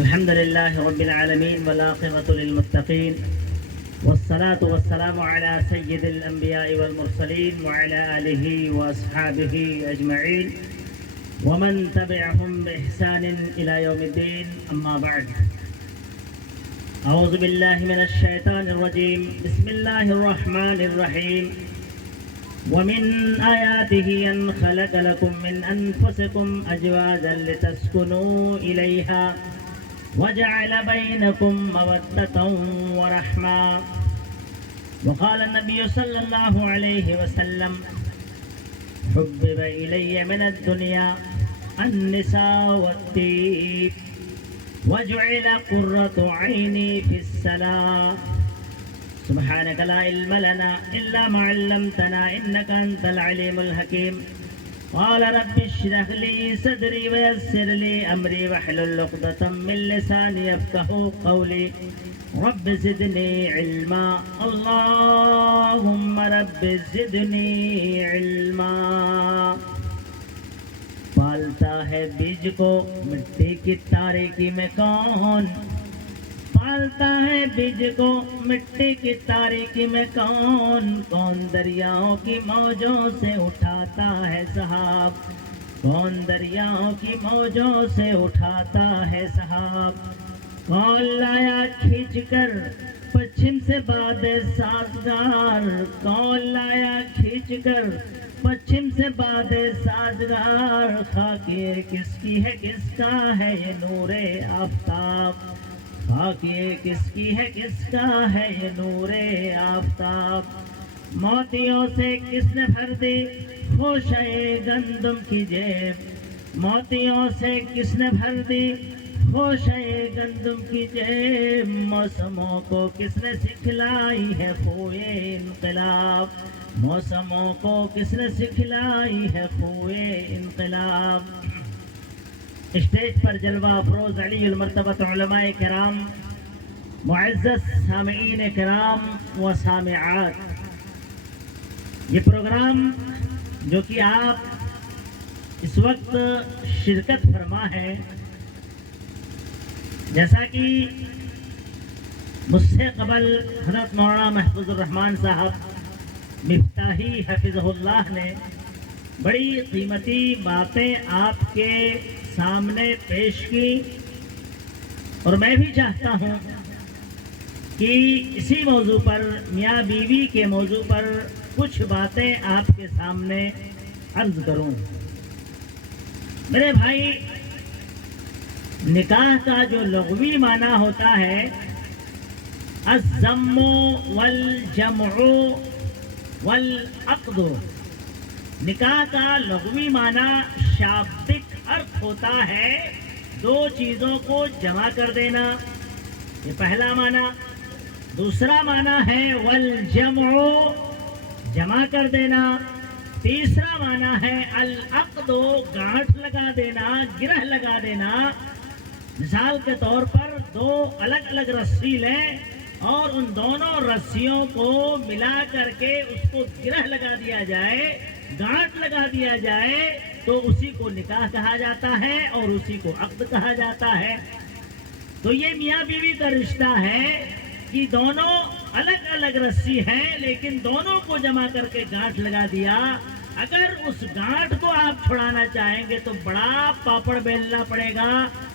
الحمد لله رب العالمين والعاقبة للمتقين والصلاة والسلام على سيد الأنبياء والمرسلين وعلى آله وأصحابه أجمعين ومن تبعهم بإحسان إلى يوم الدين. أما بعد، أعوذ بالله من الشيطان الرجيم. بسم الله الرحمن الرحيم. ومن آياته أن خلق لكم من أنفسكم أزواجا لتسكنوا إليها وجعل بينكم مودة ورحمة. وقال النبي صلى الله عليه وسلم: حبب إلي من الدنيا النساء والطيب وجعل قرة عيني في الصلاة. سبحانك لا علم لنا إلا ما علمتنا إنك أنت العليم الحكيم. قال رب اشرح لي صدري ويسر لي أمري واحلل عقدة من لساني يفقهوا قولي. رب زدني علما، اللهم رب زدنی علما. پالتا ہے بیج کو مٹی کی تاریکی میں کون، پالتا ہے بیج کو مٹی کی تاریکی میں کون، کون دریاؤں کی موجوں سے اٹھاتا ہے سحاب، کون دریاؤں کی موجوں سے اٹھاتا ہے سحاب. کون لایا کھینچ کر پچھم سے باد سازگار، کون لایا کھینچ کر پچھم سے باد سازگار. خاکی کس کی ہے کس کا ہے یہ نور آفتاب، خاکی کس کی ہے کس کا ہے یہ نور آفتاب. موتیوں سے کس نے بھر دی خوشے گندم کی جیب، موتیوں سے کس نے بھر دی خوشے گندم کی جیب. موسموں کو کس نے سکھلائی ہے خوئے انقلاب، موسموں کو کس نے سکھلائی ہے خوئے انقلاب. اسٹیج پر جلوہ افروز علی المرتبہ علماء کرام، معزز سامعین کرام و سامعات، یہ پروگرام جو کہ آپ اس وقت شرکت فرما ہے، جیسا کہ مجھ سے قبل حضرت مولانا محفوظ الرحمان صاحب مفتاحی حفظہ اللہ نے بڑی قیمتی باتیں آپ کے سامنے پیش کی، اور میں بھی چاہتا ہوں کہ اسی موضوع پر، میاں بیوی کے موضوع پر کچھ باتیں آپ کے سامنے عرض کروں. میرے بھائی، نکاح کا جو لغوی معنی ہوتا ہے الضم والجمع والعقد، نکاح کا لغوی معنی شابدک ارتھ ہوتا ہے دو چیزوں کو جمع کر دینا، یہ پہلا معنی. دوسرا معنی ہے والجمع، جمع کر دینا. تیسرا معنی ہے العقد، گانٹھ لگا دینا، گرہ لگا دینا. مثال کے طور پر دو الگ الگ رسی لیں اور ان دونوں رسیوں کو ملا کر کے اس کو گرہ لگا دیا جائے، گانٹھ لگا دیا جائے، تو اسی کو نکاح کہا جاتا ہے اور اسی کو عقد کہا جاتا ہے. تو یہ میاں بیوی کا رشتہ ہے کہ دونوں الگ الگ رسی ہیں لیکن دونوں کو جمع کر کے گانٹھ لگا دیا. اگر اس گانٹھ کو آپ چھڑانا چاہیں گے تو بڑا پاپڑ بیلنا پڑے گا،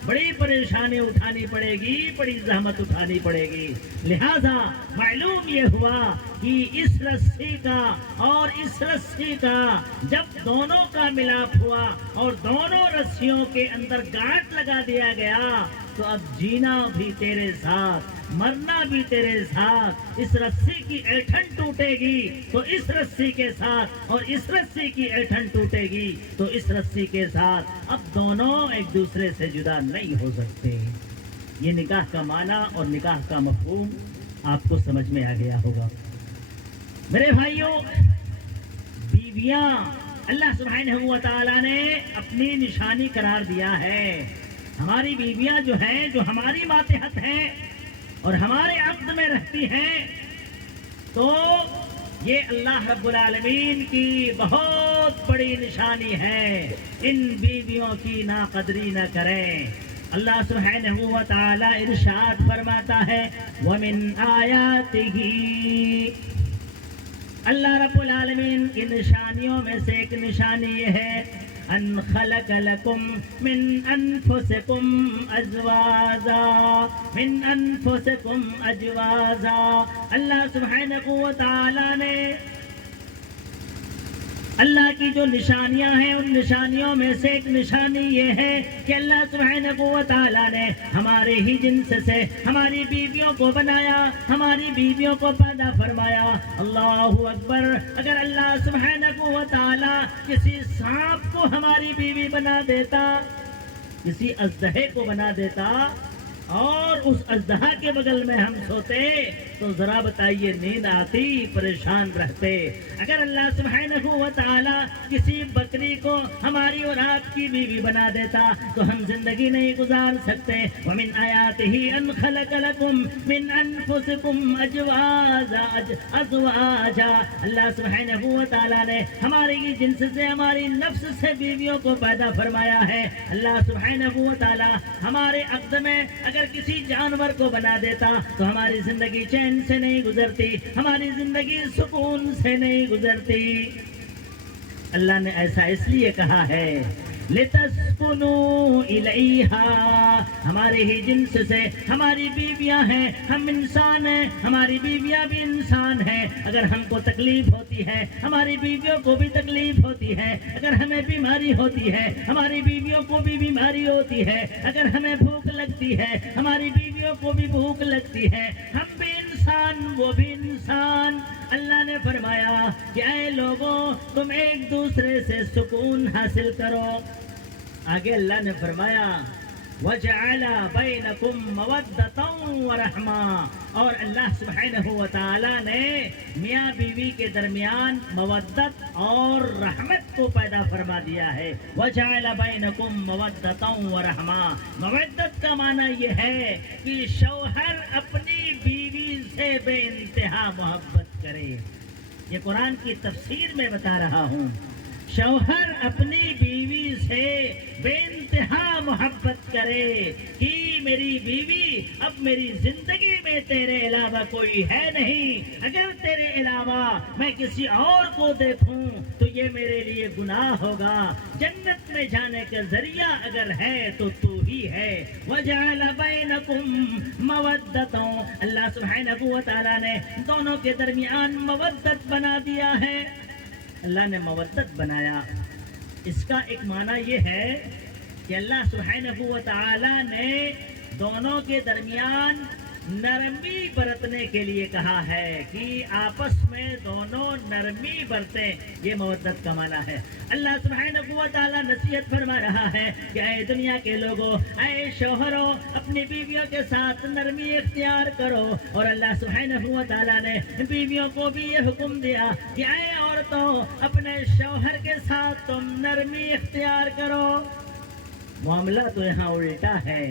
بڑی پریشانی اٹھانی پڑے گی، بڑی زحمت اٹھانی پڑے گی. لہذا معلوم یہ ہوا کہ اس رسی کا اور اس رسی کا جب دونوں کا ملاپ ہوا اور دونوں رسیوں کے اندر گانٹھ لگا دیا گیا تو اب جینا بھی تیرے ساتھ، مرنا بھی تیرے ساتھ. اس رسی کی ایٹھن ٹوٹے گی تو اس رسی کے ساتھ، اور اس رسی کی ایٹھن ٹوٹے گی تو اس رسی کے ساتھ. اب دونوں ایک دوسرے سے جدا نہیں ہو سکتے. یہ نکاح کا معنی اور نکاح کا مفہوم آپ کو سمجھ میں آ گیا ہوگا. میرے بھائیوں، بیویاں اللہ سبحانہ و تعالیٰ نے اپنی نشانی قرار دیا ہے. ہماری بیویاں جو ہیں، جو ہماری ماتحت ہیں اور ہمارے عقد میں رہتی ہیں، تو یہ اللہ رب العالمین کی بہت بڑی نشانی ہے. ان بیویوں کی ناقدری نہ کریں. اللہ سبحانہ و تعالی ارشاد فرماتا ہے وَمِنْ آیَاتِهِ، اللہ رب العالمین کی نشانیوں میں سے ایک نشانی یہ ہے ان خلق لکم من انفسکم ازواجا، من انفسکم ازواجا، اللہ سبحانہ و تعالی نے اللہ کی جو نشانیاں ہیں ان نشانیوں میں سے ایک نشانی یہ ہے کہ اللہ سبحانہ و تعالیٰ نے ہمارے ہی جنس سے ہماری بیویوں کو بنایا، ہماری بیویوں کو پیدا فرمایا۔ اللہ اکبر! اگر اللہ سبحانہ و تعالیٰ کسی سانپ کو ہماری بیوی بنا دیتا، کسی اژدہے کو بنا دیتا اور اس اژدہا کے بغل میں ہم سوتے تو ذرا بتائیے نیند آتی، پریشان رہتے۔ اگر اللہ سبحانہ و تعالی کسی بکری کو ہماری اور آپ کی بیوی بنا دیتا تو ہم زندگی نہیں گزار سکتے۔ وَمِنْ آیَاتِهِ أَنْ خَلَقَ لَكُمْ مِنْ أَنفُسِكُمْ أَزْوَاجًا، اللہ سبحانہ و تعالی نے ہماری جنس سے، ہماری نفس سے بیویوں کو پیدا فرمایا ہے۔ اللہ سبحانہ و تعالی ہمارے عقد میں اگر کسی جانور کو بنا دیتا تو ہماری زندگی چین سے نہیں گزرتی، ہماری زندگی سکون سے نہیں گزرتی۔ اللہ نے ایسا اس لیے کہا ہے لِتَسْكُنُوا إِلَيْهَا، ہمارے ہی جنس سے ہماری بیویاں ہیں، ہم انسان ہیں، ہماری بیویاں بھی انسان ہیں۔ اگر ہم کو تکلیف ہوتی ہے ہماری بیویوں کو بھی تکلیف ہوتی ہے، اگر ہمیں بیماری ہوتی ہے ہماری بیویوں کو بھی بیماری ہوتی ہے، اگر ہمیں بھوک لگتی ہے ہماری بیویوں کو بھی بھوک لگتی ہے، ہم بھی انسان وہ بھی انسان۔ اللہ نے فرمایا کہ اے لوگوں تم ایک دوسرے سے سکون حاصل کرو۔ آگے اللہ نے فرمایا وَجَعَلَ بَيْنَكُمْ مَوَدَّةً وَرَحْمَةً، اور اللہ سبحانہ و تعالیٰ نے میاں بیوی کے درمیان مودت اور رحمت کو پیدا فرما دیا ہے۔ وَجَعَلَ بَيْنَكُمْ مَوَدَّةً وَرَحْمَةً، مودت کا معنی یہ ہے کہ شوہر اپنی بیوی سے بے انتہا محبت کرے۔ یہ قرآن کی تفسیر میں بتا رہا ہوں، شوہر اپنی بیوی سے بے انتہا محبت کرے کہ میری بیوی اب میری زندگی میں تیرے علاوہ کوئی ہے نہیں، اگر تیرے علاوہ میں کسی اور کو دیکھوں تو یہ میرے لیے گناہ ہوگا، جنت میں جانے کا ذریعہ اگر ہے تو تو ہی ہے۔ وَجَعَلَ بَيْنَكُمْ مَوَدَّةً، اللہ سبحانہ و تعالیٰ نے دونوں کے درمیان مودت بنا دیا ہے۔ اللہ نے مودت بنایا، اس کا ایک معنی یہ ہے کہ اللہ سبحانہ و تعالی نے دونوں کے درمیان نرمی برتنے کے لیے کہا ہے کہ آپس میں دونوں نرمی برتیں، یہ مودت کا معنی ہے۔ اللہ سبحانہ و تعالی نصیحت فرما رہا ہے کہ اے دنیا کے لوگوں، اے شوہروں، اپنی بیویوں کے ساتھ نرمی اختیار کرو۔ اور اللہ سبحانہ و تعالی نے بیویوں کو بھی یہ حکم دیا کہ اے عورتوں، اپنے شوہر کے ساتھ تم نرمی اختیار کرو۔ معاملہ تو یہاں الٹا ہے،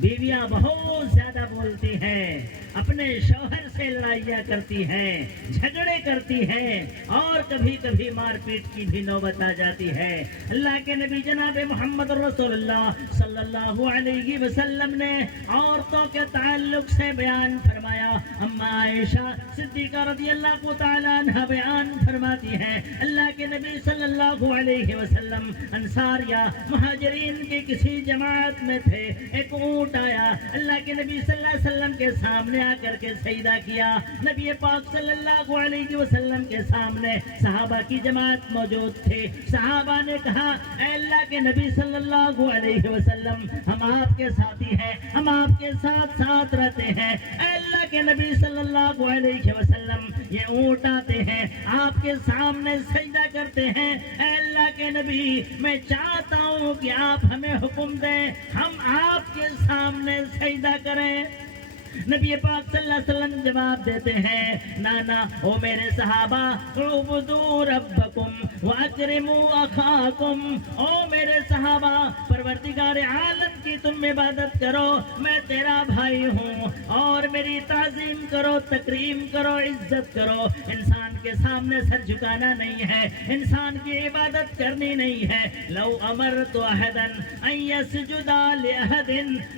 بیویاں بہت زیادہ بولتی ہیں، اپنے شوہر سے لڑائیاں کرتی ہیں، جھگڑے کرتی ہیں، اور کبھی کبھی مار پیٹ کی بھی نوبت آ جاتی ہے۔ اللہ کے نبی جناب محمد رسول اللہ صلی اللہ علیہ وسلم نے عورتوں کے تعلق سے بیان فرمایا۔ اما عائشہ صدیقہ رضی اللہ تعالیٰ عنہ بیان فرماتی ہیں، اللہ کے نبی صلی اللہ علیہ وسلم انصار یا مہاجرین کی کسی جماعت میں تھے، ایک اونٹ آیا، اللہ کے نبی صلی اللہ علیہ وسلم کے سامنے آ کر کے سجدہ کیا۔ نبی پاک صلی اللہ علیہ وسلم کے سامنے صحابہ کی جماعت موجود تھے۔ صحابہ نے کہا اے اللہ کے نبی صلی اللہ علیہ وسلم، ہم آپ کے ساتھی ہیں، ہم آپ کے ساتھ ساتھ رہتے ہیں۔ اے اللہ کے نبی صلی اللہ علیہ وسلم، یہ اونٹ آتے ہیں آپ کے سامنے سجدہ کرتے ہیں، اے اللہ کے نبی میں چاہتا ہوں کہ آپ ہمیں حکم دیں ہم آپ کے سامنے سجدہ کریں۔ نبی پاک صلی اللہ علیہ وسلم جواب دیتے ہیں نانا او میرے صحابہ، اعبدوا ربکم واکرموا اخاکم، او میرے صحابہ پروردگار عالم کی تم عبادت کرو، میں تیرا بھائی ہوں اور میری تعظیم کرو، تکریم کرو، عزت کرو۔ انسان کے سامنے سر جھکانا نہیں ہے، انسان کی عبادت کرنی نہیں ہے۔ لو امرت احدا ان يسجد لاحد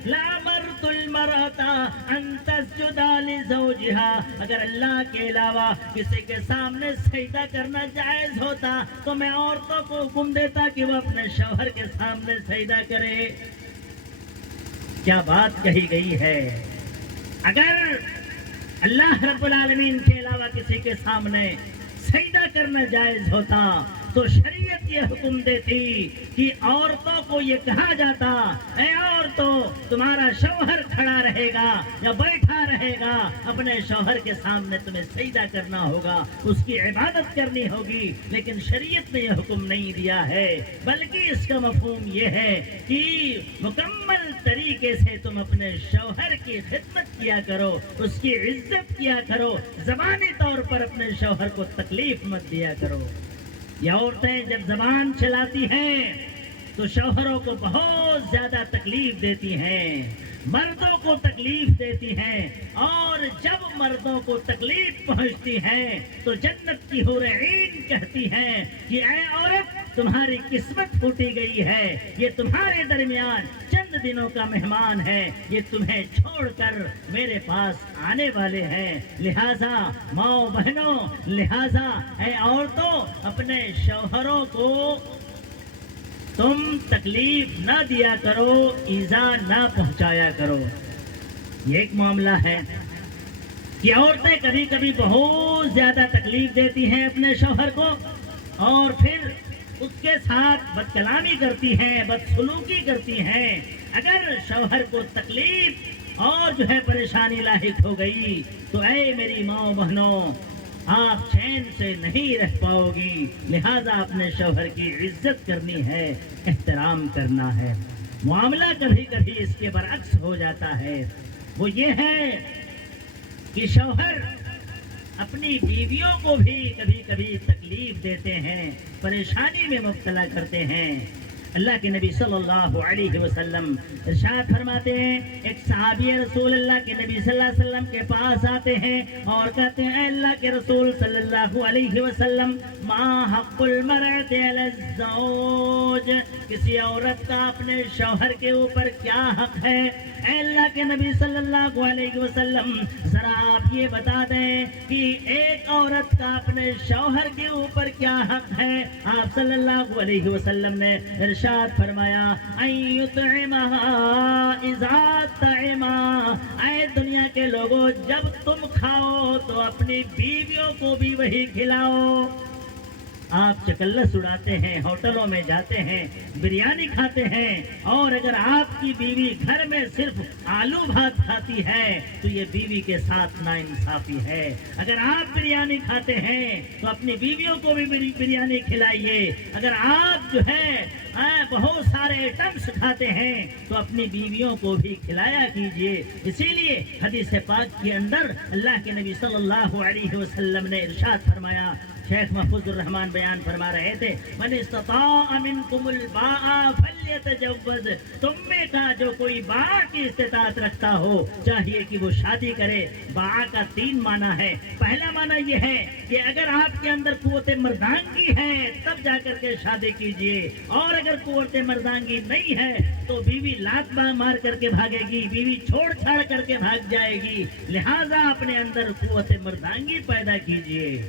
لامرت المرأة ان تسجد لزوجها، اگر اللہ کے علاوہ کسی کے سامنے سجدہ کرنا جائز ہوتا تو میں عورتوں کو حکم دیتا کہ وہ اپنے شوہر کے سامنے سجدہ کرے۔ کیا بات کہی گئی ہے! اگر اللہ رب العالمین کے علاوہ کسی کے سامنے سجدہ کرنا جائز ہوتا تو شریعت یہ حکم دیتی کہ عورتوں کو یہ کہا جاتا، اے عورتوں، تمہارا شوہر کھڑا رہے گا یا بیٹھا رہے گا، اپنے شوہر کے سامنے تمہیں سجدہ کرنا ہوگا، اس کی عبادت کرنی ہوگی۔ لیکن شریعت نے یہ حکم نہیں دیا ہے، بلکہ اس کا مفہوم یہ ہے کہ مکمل طریقے سے تم اپنے شوہر کی خدمت کیا کرو، اس کی عزت کیا کرو، زبانی طور پر اپنے شوہر کو تکلیف مت دیا کرو۔ یہ عورتیں جب زبان چلاتی ہیں تو شوہروں کو بہت زیادہ تکلیف دیتی ہیں، مردوں کو تکلیف دیتی ہیں، اور جب مردوں کو تکلیف پہنچتی ہے تو جنت کی حور عین کہتی ہیں کہ اے عورت، تمہاری قسمت پھوٹی گئی ہے، یہ تمہارے درمیان چند دنوں کا مہمان ہے، یہ تمہیں چھوڑ کر میرے پاس آنے والے ہیں۔ لہذا ماؤں بہنوں، لہذا اے عورتوں، اپنے شوہروں کو تم تکلیف نہ دیا کرو، ایذا نہ پہنچایا کرو۔ یہ ایک معاملہ ہے کہ عورتیں کبھی کبھی بہت زیادہ تکلیف دیتی ہیں اپنے شوہر کو، اور پھر اس کے ساتھ بد کلامی کرتی ہیں، بدسلوکی کرتی ہیں۔ اگر شوہر کو تکلیف اور پریشانی لاحق ہو گئی تو اے میری ماؤں بہنوں، آپ چین سے نہیں رہ پاؤ گی۔ لہذا اپنے شوہر کی عزت کرنی ہے، احترام کرنا ہے۔ معاملہ کبھی کبھی اس کے برعکس ہو جاتا ہے، وہ یہ ہے کہ شوہر اپنی بیویوں کو بھی کبھی کبھی تکلیف دیتے ہیں، پریشانی میں مبتلا کرتے ہیں۔ اللہ کے نبی صلی اللہ علیہ وسلم ارشاد فرماتے ہیں، ایک صحابی رسول اللہ کے نبی صلی اللہ علیہ وسلم کے پاس آتے ہیں اور کہتے ہیں، اے اللہ کے رسول صلی اللہ علیہ وسلم، ما حق المرأة علی الزوج، کسی عورت کا اپنے شوہر کے اوپر کیا حق ہے؟ اے اللہ کے نبی صلی اللہ علیہ وسلم، ذرا آپ یہ بتا دیں کہ ایک عورت کا اپنے شوہر کے اوپر کیا حق ہے؟ آپ صلی اللہ علیہ وسلم نے ارشاد فرمایا، ان یطعمها اذا طعما، اے دنیا کے لوگوں، جب تم کھاؤ تو اپنی بیویوں کو بھی وہی کھلاؤ۔ آپ چکلس اڑاتے ہیں، ہوٹلوں میں جاتے ہیں، بریانی کھاتے ہیں، اور اگر آپ کی بیوی گھر میں صرف آلو بھات کھاتی ہے تو یہ بیوی کے ساتھ ناانصافی ہے۔ اگر آپ بریانی کھاتے ہیں تو اپنی بیویوں کو بھی بریانی کھلائیے۔ اگر آپ بہت سارے ایٹمس کھاتے ہیں تو اپنی بیویوں کو بھی کھلایا کیجیے۔ اسی لیے حدیث پاک کے اندر اللہ کے نبی صلی اللہ علیہ وسلم نے ارشاد فرمایا، شیخ محفوظ الرحمان بیان فرما رہے تھے، من استطاع منکم الباء فلیتجوز، تم میں کا جو کوئی باء کی استطاعت رکھتا ہو چاہیے کہ وہ شادی کرے۔ باء کا 3 معنی ہے۔ پہلا معنی یہ ہے کہ اگر آپ کے اندر قوت مردانگی ہے تب جا کر کے شادی کیجیے، اور اگر قوت مردانگی نہیں ہے تو بیوی لات مار کر کے بھاگے گی، بیوی چھوڑ چھاڑ کر کے بھاگ جائے گی۔ لہذا اپنے اندر قوت مردانگی پیدا کیجیے،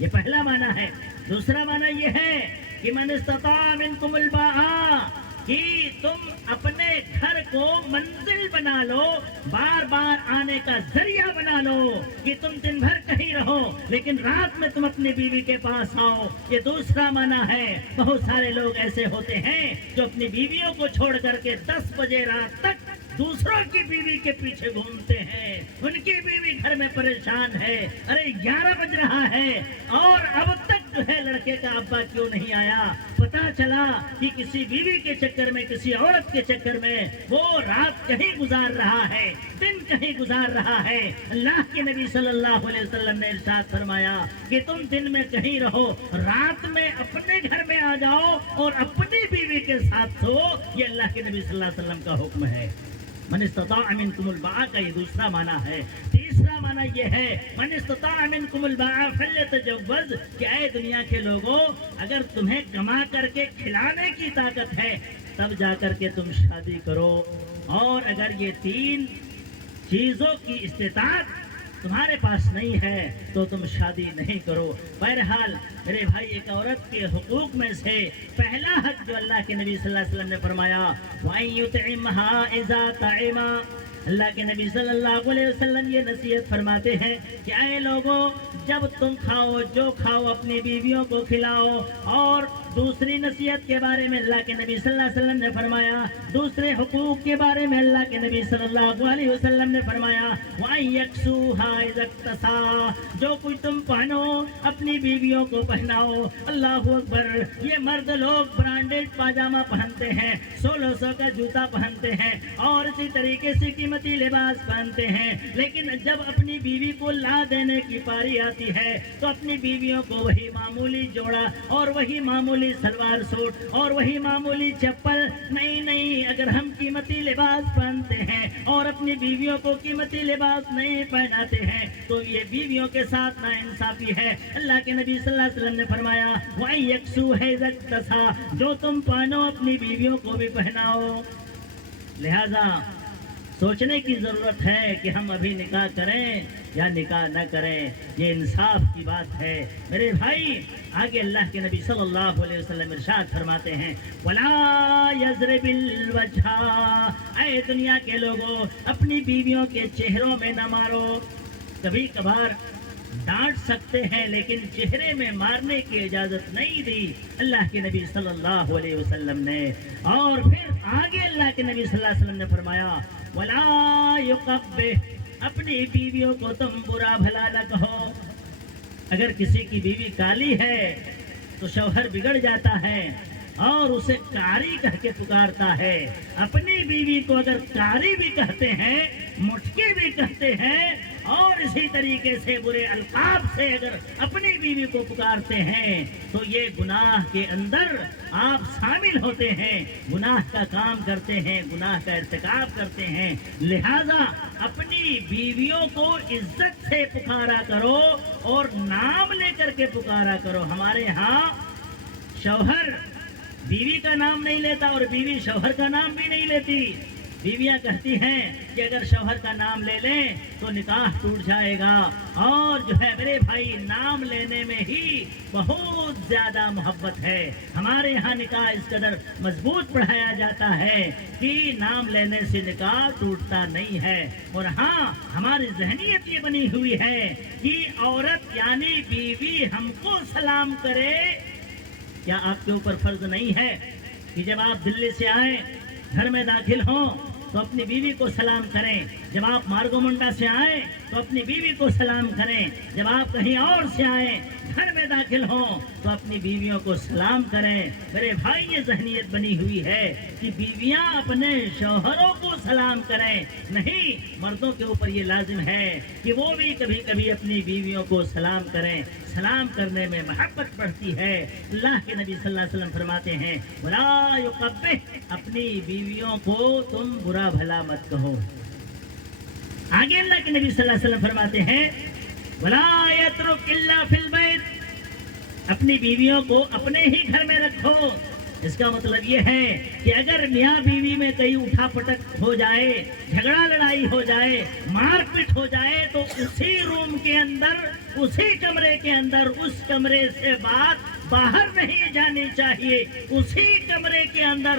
یہ پہلا معنی ہے۔ دوسرا معنی یہ ہے کہ من استطاع منکم الباء، کہ تم اپنے گھر کو منزل بنا لو، بار بار آنے کا ذریعہ بنا لو، کہ تم دن بھر کہیں رہو لیکن رات میں تم اپنی بیوی کے پاس آؤ۔ یہ دوسرا معنی ہے۔ بہت سارے لوگ ایسے ہوتے ہیں جو اپنی بیویوں کو چھوڑ کر کے 10 بجے رات تک دوسروں کی بیوی کے پیچھے گھومتے ہیں، ان کی بیوی گھر میں پریشان ہے، ارے 11 بج رہا ہے اور اب تک جو ہے لڑکے کا ابا کیوں نہیں آیا، پتا چلا کہ کسی بیوی کے چکر میں، کسی عورت کے چکر میں وہ رات کہیں گزار رہا ہے، دن کہیں گزار رہا ہے۔ اللہ کے نبی صلی اللہ علیہ وسلم نے ارشاد فرمایا کہ تم دن میں کہیں رہو، رات میں اپنے گھر میں آ جاؤ اور اپنی بیوی کے ساتھ سو۔ یہ اللہ کے نبی صلی اللہ علیہ وسلم کا حکم ہے۔ من استطاع منکم الباء کا یہ دوسرا معنی ہے۔ تیسرا معنی یہ ہے من استطاع منکم الباء فلیتجوز، کہ اے دنیا کے لوگوں، اگر تمہیں کما کر کے کھلانے کی طاقت ہے تب جا کر کے تم شادی کرو، اور اگر یہ تین چیزوں کی استطاعت تمہارے پاس نہیں ہے تو تم شادی نہیں کرو۔ بہرحال میرے بھائی، ایک عورت کے حقوق میں سے پہلا حق جو اللہ کے نبی صلی اللہ علیہ وسلم نے فرمایا وَأَن يُطْعِمْهَا إِذَا طَعِمَ، اللہ کے نبی صلی اللہ علیہ وسلم یہ نصیحت فرماتے ہیں کہ اے لوگوں، جب تم کھاؤ، جو کھاؤ اپنی بیویوں کو کھلاؤ۔ اور دوسری نصیحت کے بارے میں اللہ کے نبی صلی اللہ علیہ وسلم نے فرمایا، دوسرے حقوق کے بارے میں اللہ کے نبی صلی اللہ علیہ وسلم نے فرمایا وَأَن يَكْسُوهَا إِذَا اكْتَسَىٰ، جو کچھ تم پہنو اپنی بیویوں کو پہناؤ۔ اللہ اکبر! یہ مرد لوگ برانڈیڈ پاجامہ پہنتے ہیں، 1600 کا جوتا پہنتے ہیں، اور اسی طریقے سے قیمتی لباس پہنتے ہیں، لیکن جب اپنی بیوی کو لا دینے کی پاری آتی ہے تو اپنی بیویوں کو وہی معمولی جوڑا اور وہی معمولی سلوار سوٹ اور وہی معمولی چپل، نہیں، اگر ہم قیمتی لباس پہنتے ہیں اور اپنی بیویوں کو قیمتی لباس نہیں پہناتے ہیں تو یہ بیویوں کے ساتھ ناانصافی ہے۔ اللہ کے نبی صلی اللہ علیہ وسلم نے فرمایا وَأَن يَكْسُوهَا إِذَا اكْتَسَىٰ، جو تم پہنو اپنی بیویوں کو بھی پہناؤ۔ لہذا سوچنے کی ضرورت ہے کہ ہم ابھی نکاح کریں یا نکاح نہ کریں، یہ انصاف کی بات ہے۔ میرے بھائی، آگے اللہ کے نبی صلی اللہ علیہ وسلم ارشاد فرماتے ہیں وَلَا يَضْرِبِ الْوَجْهَ، اے دنیا کے لوگوں، اپنی بیویوں کے چہروں میں نہ مارو۔ کبھی کبھار ڈانٹ سکتے ہیں لیکن چہرے میں مارنے کی اجازت نہیں دی اللہ کے نبی صلی اللہ علیہ وسلم نے۔ اور پھر آگے اللہ کے نبی صلی اللہ علیہ وسلم نے فرمایا وَلَا يُقَبِّحْ، اپنی بیویوں کو تم برا بھلا نہ کہو۔ اگر کسی کی بیوی کالی ہے تو شوہر بگڑ جاتا ہے اور اسے کاری کہہ کے پکارتا ہے۔ اپنی بیوی کو اگر کاری بھی کہتے ہیں، مٹکی بھی کہتے ہیں، اور اسی طریقے سے برے القاب سے اگر اپنی بیوی کو پکارتے ہیں تو یہ گناہ کے اندر آپ شامل ہوتے ہیں، گناہ کا کام کرتے ہیں، گناہ کا ارتکاب کرتے ہیں۔ لہذا اپنی بیویوں کو عزت سے پکارا کرو اور نام لے کر کے پکارا کرو۔ ہمارے ہاں شوہر بیوی کا نام نہیں لیتا اور بیوی شوہر کا نام بھی نہیں لیتی۔ بیویاں کہتی ہیں کہ اگر شوہر کا نام لے لیں تو نکاح ٹوٹ جائے گا، اور جو ہے میرے بھائی، نام لینے میں ہی بہت زیادہ محبت ہے۔ ہمارے یہاں نکاح اس قدر مضبوط پڑھایا جاتا ہے کہ نام لینے سے نکاح ٹوٹتا نہیں ہے۔ اور ہاں، ہماری ذہنیت یہ بنی ہوئی ہے کہ عورت یعنی بیوی ہم کو سلام کرے۔ کیا آپ کے اوپر فرض نہیں ہے کہ جب آپ دلی سے آئیں، گھر میں داخل ہوں تو اپنی بیوی کو سلام کریں؟ جب آپ مارگو منڈا سے آئیں تو اپنی بیوی کو سلام کریں؟ جب آپ کہیں اور سے آئیں، گھر میں داخل ہوں تو اپنی بیویوں کو سلام کریں۔ میرے بھائی، یہ ذہنیت بنی ہوئی ہے کہ بیویاں اپنے شوہروں کو سلام کریں، نہیں، مردوں کے اوپر یہ لازم ہے کہ وہ بھی کبھی کبھی اپنی بیویوں کو سلام کریں۔ سلام کرنے میں محبت بڑھتی ہے۔ اللہ کے نبی صلی اللہ علیہ وسلم فرماتے ہیں وَلَا يُقَبِّحْ، اپنی بیویوں کو تم برا بھلا مت کہو۔ آگے اللہ کے نبی صلی اللہ علیہ وسلم فرماتے ہیں وَلَا يَتْرُكْ إِلَّا فِي الْبَيْتِ، اپنی بیویوں کو اپنے ہی گھر میں رکھو۔ اس کا مطلب یہ ہے کہ اگر میاں بیوی میں کہیں اٹھا پٹک ہو جائے، جھگڑا لڑائی ہو جائے، مار پیٹ ہو جائے تو اسی روم کے اندر، اسی کمرے کے اندر، اس کمرے سے بات باہر نہیں جانی چاہیے، اسی کمرے کے اندر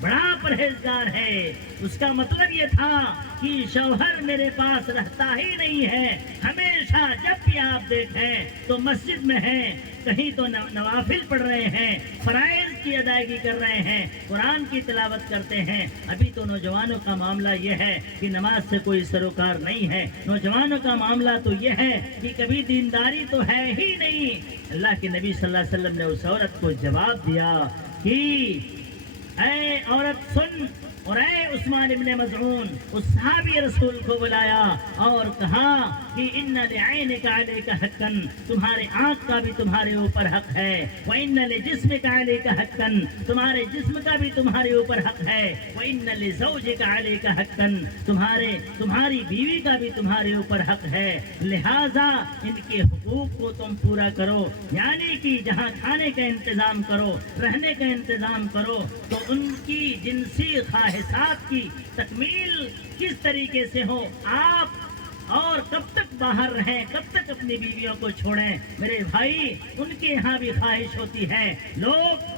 بڑا پرہیزگار ہے، اس کا مطلب یہ تھا کہ شوہر میرے پاس رہتا ہی نہیں ہے، ہمیشہ جب بھی آپ دیکھیں تو مسجد میں ہیں، کہیں تو نوافل پڑھ رہے ہیں، فرائض کی ادائیگی کر رہے ہیں، قرآن کی تلاوت کرتے ہیں۔ ابھی تو نوجوانوں کا معاملہ یہ ہے کہ نماز سے کوئی سروکار نہیں ہے، نوجوانوں کا معاملہ تو یہ ہے کہ کبھی دینداری تو ہے ہی نہیں۔ اللہ کے نبی صلی اللہ علیہ وسلم نے اس عورت کو جواب دیا کہ اے عورت سن، اور اے عثمان ابن مظعون، اس صحابی رسول کو بلایا اور کہا کہ ان لعینک علیک حقا، تمہارے آنکھ کا بھی تمہارے اوپر حق ہے، وان لجسمک علیک حقا، تمہارے جسم کا بھی تمہارے اوپر حق ہے، وان لزوجک علیک حقا، تمہاری بیوی کا بھی تمہارے اوپر حق ہے، لہذا ان کے حقوق کو تم پورا کرو، یعنی کہ جہاں کھانے کا انتظام کرو، رہنے کا انتظام کرو، تو ان کی جنسی خواہشات کی تکمیل کس طریقے سے ہو، آپ اور کب تک باہر رہیں، کب تک اپنی بیویوں کو چھوڑیں۔ میرے بھائی، ان کے یہاں بھی خواہش ہوتی ہے، لوگ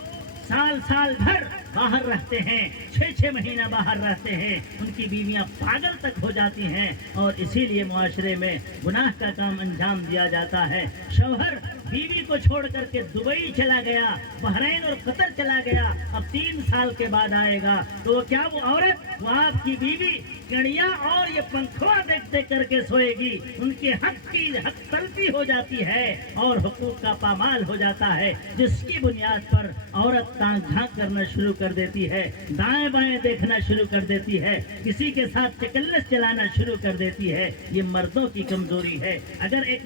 سال بھر باہر رہتے ہیں، 6 مہینہ باہر رہتے ہیں، ان کی بیویاں پاگل تک ہو جاتی ہیں، اور اسی لیے معاشرے میں گناہ کا کام انجام دیا جاتا ہے۔ شوہر بیوی کو چھوڑ کر کے دبئی چلا گیا، بحرین اور قطر چلا گیا، اب 3 سال کے بعد آئے گا، تو کیا وہ عورت، وہ آپ کی بیوی کڑیاں اور یہ پنکھوا دیکھ کر کے سوئے گی؟ ان کے حق کی حق تلفی ہو جاتی ہے اور حقوق کا پامال ہو جاتا ہے، جس کی بنیاد پر عورت تانگ جھانک کرنا شروع کر دیتی ہے، دائیں بائیں دیکھنا شروع کر دیتی ہے، کسی کے ساتھ چکلس چلانا شروع کر دیتی ہے۔ یہ مردوں کی کمزوری ہے۔ اگر ایک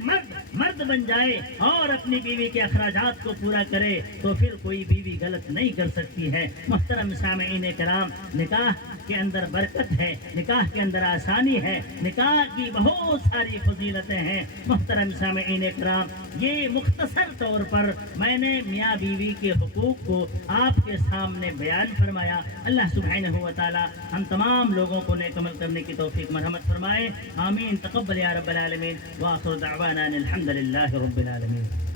مرد بن جائے اور اپنی بیوی کے اخراجات کو پورا کرے تو پھر کوئی بیوی غلط نہیں کر سکتی ہے۔ محترم سامعین کرام، نکاح کے اندر برکت ہے، نکاح کے اندر آسانی ہے، نکاح کی بہت ساری فضیلتیں ہیں۔ محترم سامعین کرام، یہ مختصر طور پر میں نے میاں بیوی کے حقوق کو آپ کے سامنے بیان فرمایا۔ اللہ سبحانہ و تعالی ہم تمام لوگوں کو نیک عمل کرنے کی توفیق مرحمت فرمائے۔ آمین، تقبل یا رب العالمین، وآخر دعوانا الحمد للہ رب العالمین۔